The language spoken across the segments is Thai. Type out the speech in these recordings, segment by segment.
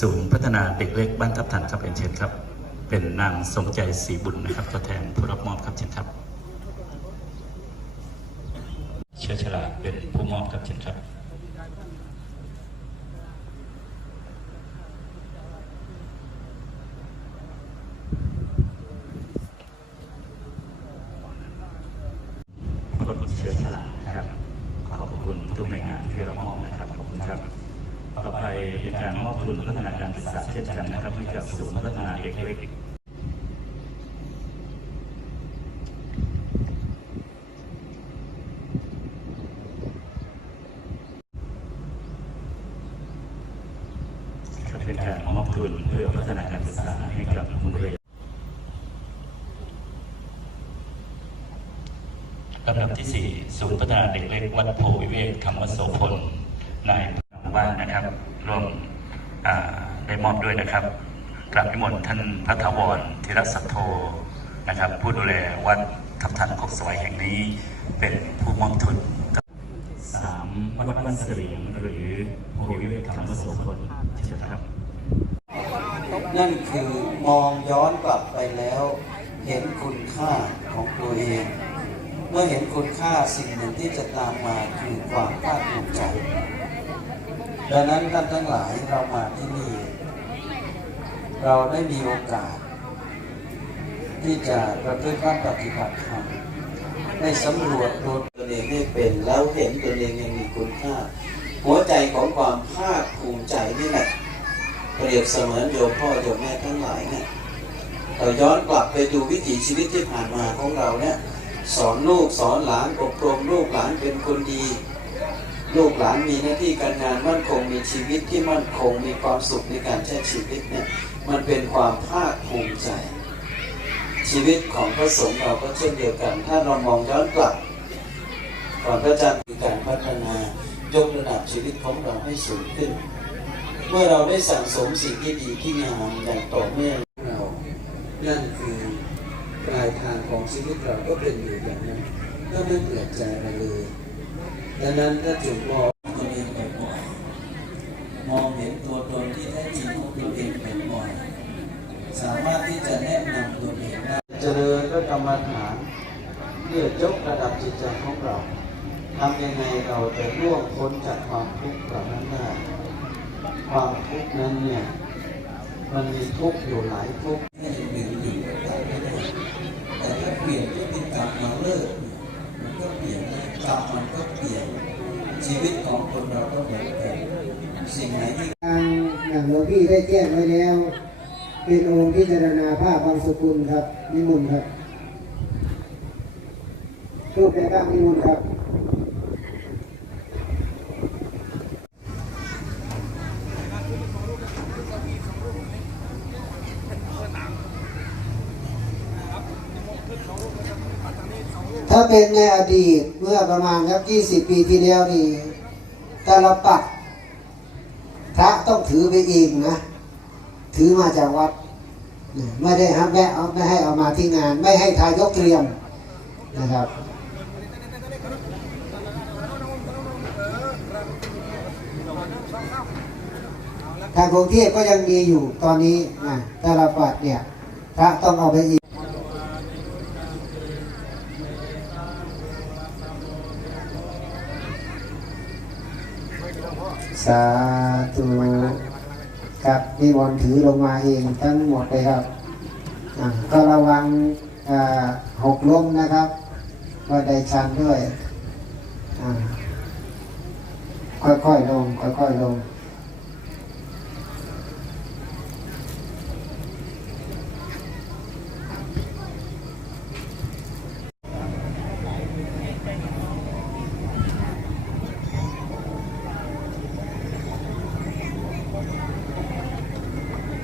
ศูนย์พัฒนาเด็กเล็กบ้านทับทันครับเอ็นเชิญครับ เป็นนางสมใจศรีบุญนะครับตัวแทนผู้รับมอบครับเชิญครับ เชื้อชลาเป็นผู้มอบครับเชิญครับ รถเชื้อชลานะครับ ขอบคุณทุกหน่วยงานที่รับมอบนะครับขอบคุณครับ ต่อไปเป็นการมอบทุนพัฒนาการศึกษาเช่นกันนะครับให้กับศูนย์พัฒนาเด็กเล็กเป็นการมอบทุนเพื่อพัฒนาการศึกษาให้กับโรงเรียนลำดับที่ 4 ศูนย์พัฒนาเด็กเล็กวัดโพวิเวกคำวโสพลนายบ้านนะครับร่วมอ่า ได้มอบด้วยนะครับกราบนิมนต์ท่านพระถาวรธีรสัทโธนะครับ ผู้ดูแลวัดทับทันโคกสวยแห่งนี้เป็นผู้มอบทุนสามวัดบ้านเสลียงหรือโพวิเวกคำวโสพลเชิญครับ นั่นคือมองย้อนกลับไปแล้ว เห็นคุณค่าของตัวเอง เมื่อเห็นคุณค่าสิ่งหนึ่งที่จะตามมาคือความภาคภูมิใจดังนั้นท่านทั้งหลายเรามาที่นี่ เราได้มีโอกาส ที่จะประพฤติปฏิบัติธรรมได้สำรวจตัวตัวเองให้เป็นแล้วเห็นตัวเองยังมีคุณค่า หัวใจของความภาคภูมิใจนี่แหละเปรียบเสมือนโยมพ่อโยมแม่ทั้งหลายเนี่ยเราย้อนกลับไปดูวิถีชีวิตที่ผ่านมาของเราเนี่ยสอนลูกสอนหลานอบรมลูกหลานเป็นคนดี ลูกหลานมีหน้าที่การงานมั่นคงมีชีวิตที่มั่นคงมีความสุขในการใช้ชีวิตเนี่ย มันเป็นความภาคภูมิใจ ชีวิตของพระสงฆ์เราก็เช่นเดียวกัน ถ้าเรามองย้อนกลับก่อนพระอาจารย์คือการพัฒนายกระดับชีวิตของเราให้สูงขึ้น เมื่อเราได้สั่งสมสิ่งที่ดีที่งามอย่างต่อเนื่องเรานั่นคือปลายทางของชีวิตเราก็เป็นอยู่อย่างนั้นก็ไม่เปลี่ยนใจอะไรเลยดังนั้นถ้าจุดมองบ่อยๆมองเห็นตัวตนที่แท้จริงของตัวเองบ่อยๆสามารถที่ จะแนะนำตัวเองได้เจริญก็กรรมฐานเพื่อยกระดับจิตใจของเราทำยังไงเราจะล่วงพ้นจากความทุกข์เหล่านั้นได้ ความทุกข์นั้นเนี่ยมันมีทุกข์อยู่หลายทุกข์ไม่หนึ่งหนึ่งได้ไม่ได้แต่ถ้าเปลี่ยนพฤติกรรมมาเลิกมันก็เปลี่ยนได้กรรมมันก็เปลี่ยนชีวิตของคนเราก็เหมือนกันสิ่งไหนที่ทางอย่างหลวงพี่ได้แจ้งไว้แล้ว เป็นองค์พิจารณาภาพบางสกุลครับ นิมนต์ครับรูปแบบนิมนต์ครับถ้าเป็นในอดีตเมื่อประมาณครับ 20 ปีที่แล้วนี่แต่ละปักพระต้องถือไปเองนะ ถือมาจากวัดไม่ได้ครับแม่เอาไม่ให้เอามาที่งาน ไม่ให้ทายกเตรียมนะครับทางกรุงเทพก็ยังมีอยู่ตอนนี้นะแต่ละปัดเนี่ยพระต้องเอาไปอีกสาธุ ครับนิวรณ์ถือลงมาเองทั้งหมดเลยครับก็ระวังหกล้มนะครับ ก็ได้ชันด้วยค่อยๆลงค่อยๆลง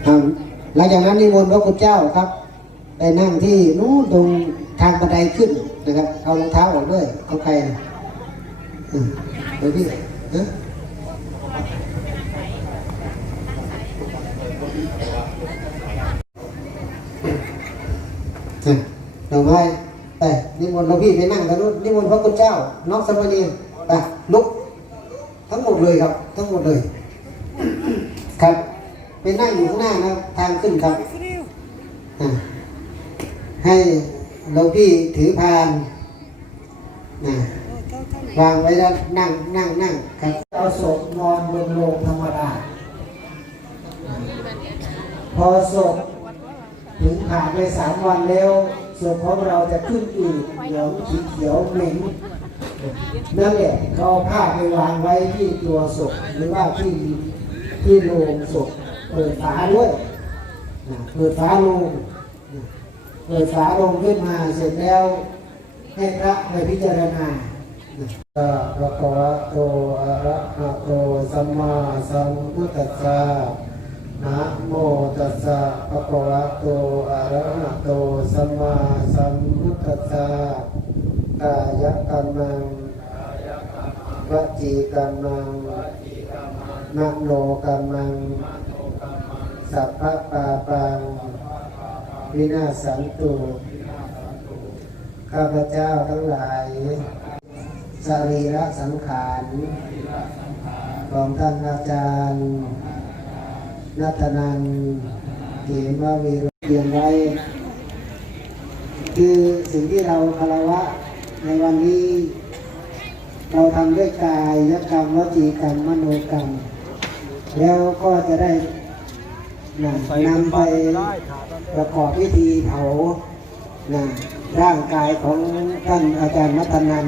ครับ หลังจากนั้นนิมนต์พระคุณเจ้าครับ ไปนั่งที่นู้นตรงทางบันไดขึ้นนะครับ เอารองเท้าออกด้วยเอาใครอืมเดี๋ยวพี่ฮะอะดอกไม้ไปนิมนต์หลวงพี่ไปนั่งกันนู้นนิมนต์พระคุณเจ้า น้องสมณีไปลุก ทั้งหมดเลยครับ ทั้งหมดเลย ครับ ไปนั่งอยู่ข้างหน้านะทางขึ้นครับ ให้หลวงพี่ถือพานนะวางไว้แล้วนั่งนั่งนั่งครับเอาศพนอนบนโลงธรรมดา พอศพถึงผ่านไปสามวันแล้วศพของเราจะขึ้นอืดเหลืองสีเขียวเหม็นนั่นแหละเขาเอาผ้าไปวางไว้ที่ตัวศพหรือว่าที่ที่โลงศพ เปิดฝาด้วยนะเปิดฝาลงเปิดฝาลงขึ้นมาเสร็จแล้วให้พระไปพิจารณานะพระกวะโตอะระหะโตสัมมาสัมพุทธัสสะนะโมตัสสะภะคะวะโตอะระหะโตสัมมาสัมพุทธัสสะกายกรรมังวจีกรรมังมโนกรรมัง สัพพะปาปังวินาศสันตุข้าพเจ้าทั้งหลายสรีระสังขารของท่านอาจารย์ นัทนันเกมวีรเรียนไว้ คือสิ่งที่เราคารวะในวันนี้ เราทำด้วยกายกรรมวจีกรรมมโนกรรม แล้วก็จะได้ นำนำไปประกอบพิธีเผานะร่างกายของท่านอาจารย์มัทนัน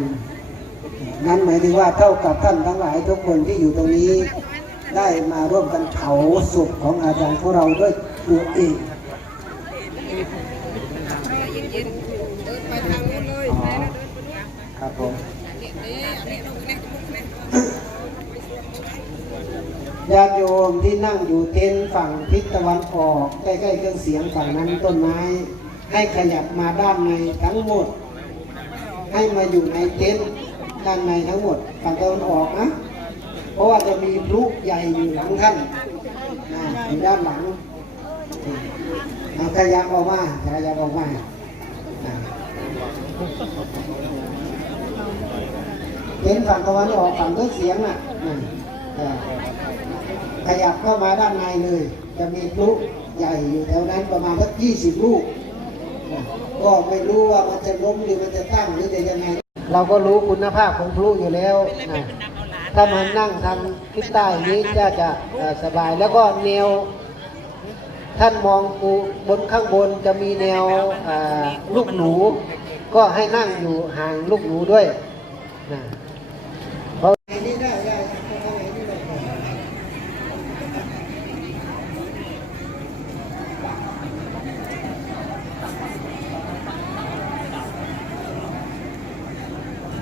นั้นหมายถึงว่าเท่ากับท่านทั้งหลายทุกคนที่อยู่ตรงนี้ ได้มาร่วมกันเผาศพของอาจารย์ของเราด้วยตัวเองครับผม ญาติโยมที่นั่งอยู่เต็นท์ฝั่งทิศตะวันออกใกล้ๆเครื่องเสียงฝั่งนั้นต้นไม้ ให้ขยับมาด้านในทั้งหมด ให้มาอยู่ในเต็นท์ด้านในทั้งหมดฝั่งตะวันออกนะเพราะว่าจะมีพลุใหญ่อยู่หลังท่านนะอยู่ด้านหลังนะขยับออกมาขยับออกมาเห็นฝั่งตะวันออกฝั่งเครื่องเสียงอะ ขยับเข้ามาด้านในเลย จะมีพลุใหญ่อยู่แถวนั้นประมาณสักยี่สิบลูกก็ไม่รู้ว่ามันจะล้มหรือมันจะตั้งหรือจะยังไง เราก็รู้คุณภาพของพลุอยู่แล้วนะถ้ามานั่งทางทิศใต้นี้จะจะสบายแล้วก็แนว ท่านมองปูบนข้างบนจะมีแนวลูกหนู ก็ให้นั่งอยู่ห่างลูกหนูด้วยนะเพราะนี่ได้ได้เข้าไปนี่ได้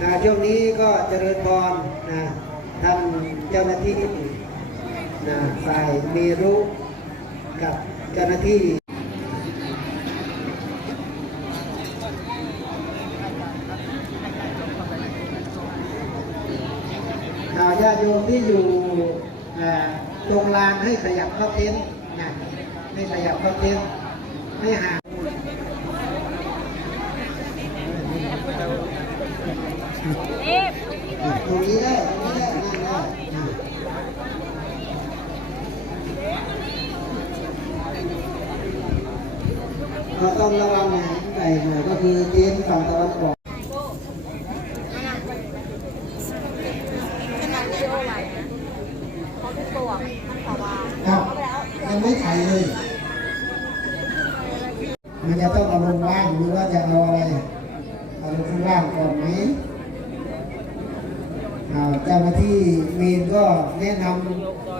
อ่า ช่วงนี้ก็เจริญพรนะท่านเจ้าหน้าที่นะฝ่ายมีรู้กับเจ้าหน้าที่อ่าญาติโยมที่อยู่ตรงลานให้ขยับเข้าเต็นท์นะให้ขยับเข้าเต็นท์ให้ห่าง อ่าตรงนี้ได้ตรงนี้ได้นั่งได้อ่าเราต้องระวังหน่อยหน่หน่อยก็คือเต็นท์ฝั่งตะวันออกครับยังไม่ไถเลย มันจะต้องเอาลงล่างหรือว่าจะเอาอะไรเอาลงข้างล่างก่อนไหม เจ้าหน้าที่เมนก็แนะน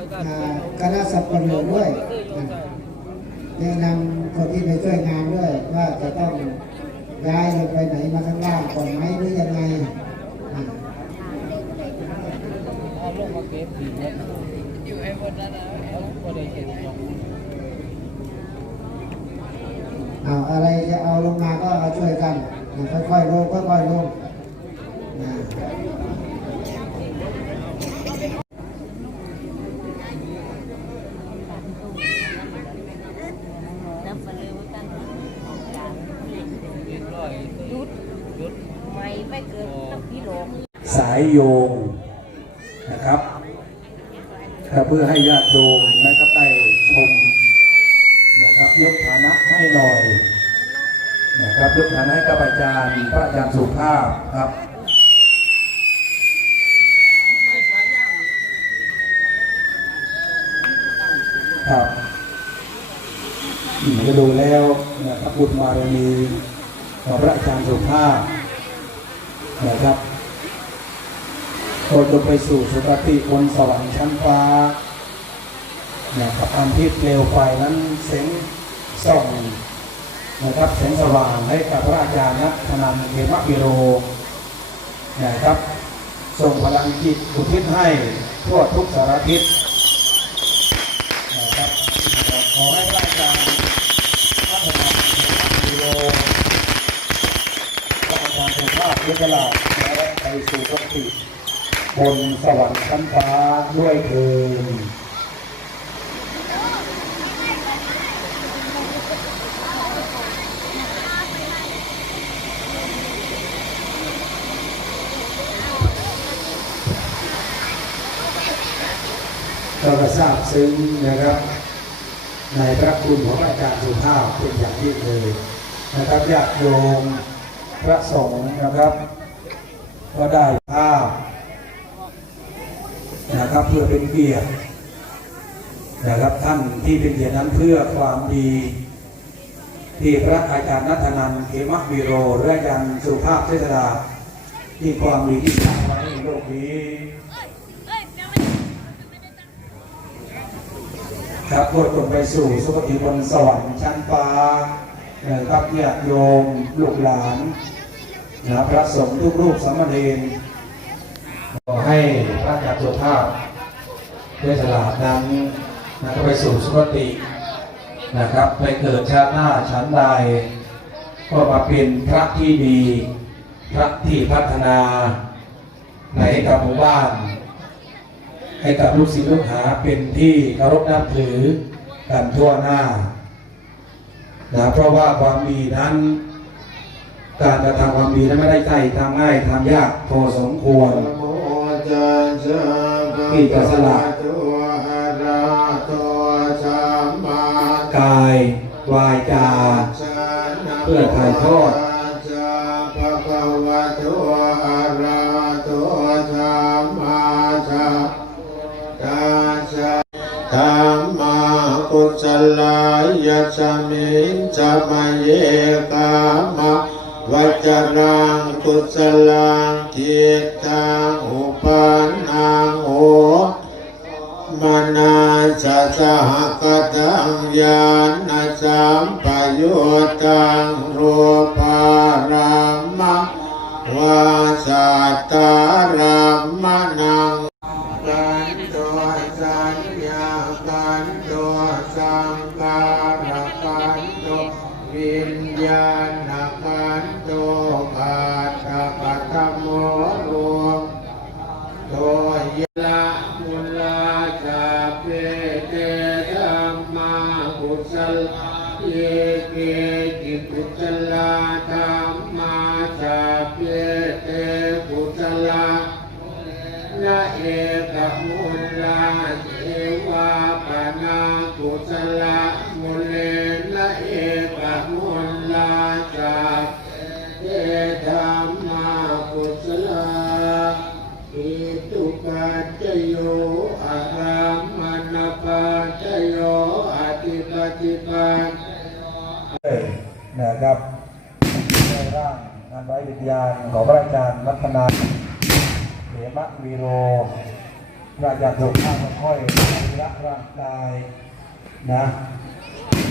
ำคณะสับปะเหร่อด้วย แนะนำคนที่ไปช่วยงานด้วย ว่าจะต้องย้ายลงไปไหนมาข้างล่างก่อนไหมหรือยังไงอ่าเอาอะไรจะเอาลงมาก็เอาช่วยกัน ค่อยๆลงค่อยๆลงนะ นับมาเลยว่ากันยุดยุดไม่ไม่เกินตั้งพี่หลง สาย โยงนะครับเพื่อให้ญาติโยมนะครับได้ชมนะครับยกฐานะให้หน่อยนะครับยกฐานะให้กับอาจารย์พระอาจารย์สุภาพครับครับอืมก็ดูแล้วนะครับบุญบารมีของพระอาจารย์สุภาพนะครับ ก็จะไปสู่สุคติบนสวรรค์ชั้นฟ้านะครับอันที่เปลวไฟนั้นเสียงส่องนะครับแสงสว่างให้กับพระอาจารย์นัทนันเทมกิโรนะครับส่งพลังจิตอุทิศให้ทั่วทุกสารทิศนะครับขอให้พระอาจารย์พัฒนากิโลพระอาจารย์สุภาพยุทธลาภและไปสู่สติ บนสวรรค์ชั้นฟ้าด้วยเถิดเราก็ทราบซึ้งนะครับ ในพระคุณของอาจารย์สุภาพเป็นอย่างยิ่งเลยนะครับญาติโยมพระสงฆ์นะครับ ก็ได้ภาพ นะครับเพื่อเป็นเกียรตินะครับท่านที่เป็นเกียรตินั้นเพื่อความดีที่พระอาจารย์นัทนันเขมวิโรและอาจารย์สุภาพเทศดาที่ความดีที่สร้างไว้ในโลกนี้ครับโปรดจงไปสู่สุคติบนสวรรค์ชั้นฟ้านะครับญาติโยมลูกหลานนะพระสงฆ์ทุกรูปสามเณร ขอให้พระอาจายสุภาพเทศลาดนั้นนะก็ไปสู่สุคตินะครับ ไปเกิดชาติหน้าชั้นใด ก็มาเป็นพระที่ดี พระที่พัฒนาในกับหมู่บ้าน ให้กับลูกศิษย์ลูกหาเป็นที่เคารพนับถือกันทั่วหน้านะเพราะว่าความดีนั้น การกระทำความดีนั้นไม่ได้ใจทำง่ายทำยากพอสมควร ที่จะสละกายวายจา เพื่อถ่ายทอดธรรมากุศลายะสมิงจะมาเยกามะ วัจรังกุศลังจิตตังอุปานังโอมนาสะสหกตังญาณสัมปยุตังรูปารามะวาสัตตารามนังกันตัวสัญญากันตัวสังกา ไว้วิญญาณของพระอาจารย์วัฒนาเหมะวีโรพระอาจารย์สุภาพค่อยๆละร่างกายนะ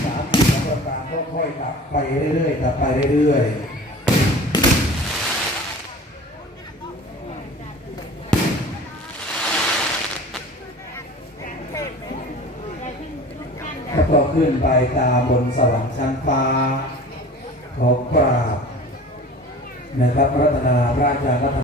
สามสิบประการก็ค่อยๆดับไปเรื่อยๆดับไปเรื่อยๆก็ขึ้นไปตามบนสวรรค์ชั้นฟ้าขอกราบ นะครับรัตนาพระอาจารย์รัต